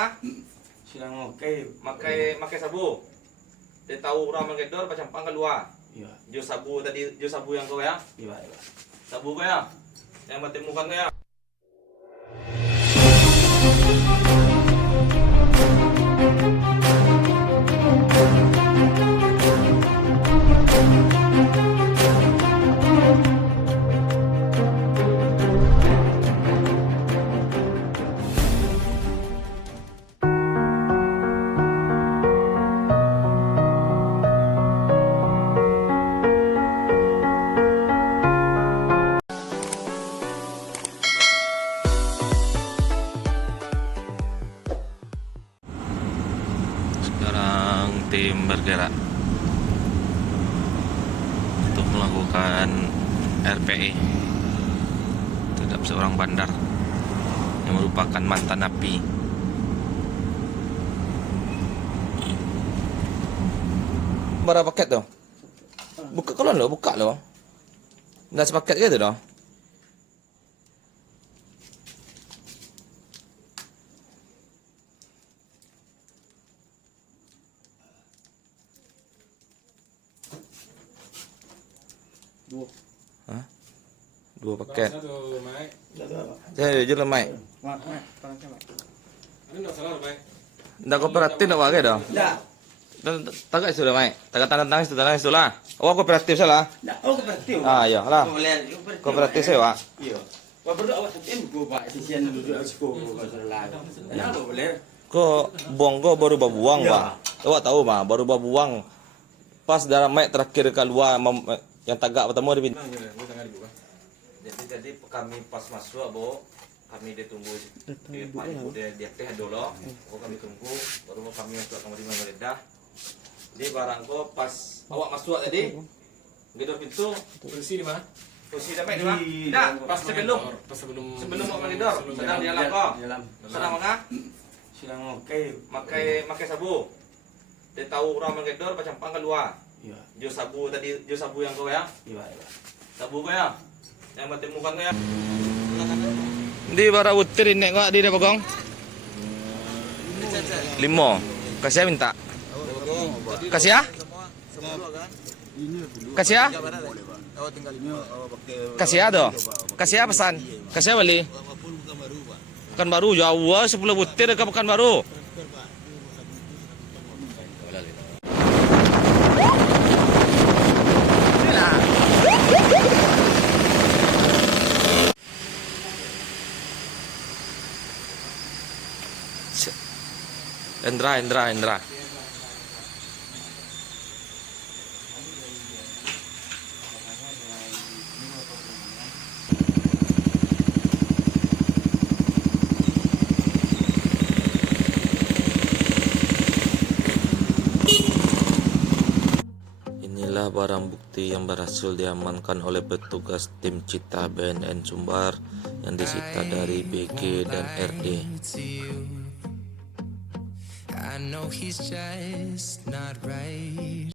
mga silang makai sabu. Dia tahu orang menggedor macam pangkalua. Iya. Jo sabu tadi, jo sabu yang kau ya. Iya, iya. Sabu kau ya. Yang bertemukan kau ya. Sekarang tim bergerak untuk melakukan RPE terhadap seorang bandar yang merupakan mantan napi. Berapa paket tu? Buka kalau lo, buka lo. Dah sepaket ke tu dah? Dua. Ha? Dua paket. Satu, Mai. Saya je lah, Mai. Mak, panas Mak. Ini nak salah, Mai. Dah kooperatif dah pakai dah. Dah. Tagak sudah, Mai. Tagak tanda tangan itu lah. Oh, kooperatif salah. Dah. Oh, kooperatif. Ah, ya lah. Boleh. Kooperatif saya, Pak. Iya. Wah, berdua awak sakin gua Pak. Sisian duduk asko masalah. Ya, boleh. Kau buang kau baru berbuang, Ya. Pak. Awak tahu, mah, baru berbuang. Pas dalam mic terakhir keluar yang tagak bertemu di pintu. Jadi kami pas masuk, Bo, kami ditunggu di Pak Ibu dia teh dulu. Kami tunggu, baru kami masuk kamar menggeledah. Di barang kau pas awak masuk tadi, gedor pintu, Polisi di mana? posisi sampai di mana? Tidak, pas sebelum awak menggedor, sedang di dalam kau. Dalam. Sedang mana? Sedang makai sabu. Dia tahu orang menggedor macam pangkalua. Iya. Jo sabu tadi, jo sabu yang kau ya. Iya, iya. Sabu kau ya. Yang bertemukan kau ya. Di bara utir ini kau di bagong. 5. Kasih minta. Kasih ya? Kasih ya? Kasih ya do. Kasih ya pesan. Kasih ya beli. Pekan baru jauh 10 butir ke pekan baru. Indra. Inilah barang bukti yang berhasil diamankan oleh petugas tim Cita BNN Sumbar yang disita dari BG dan RD. I know he's just not right.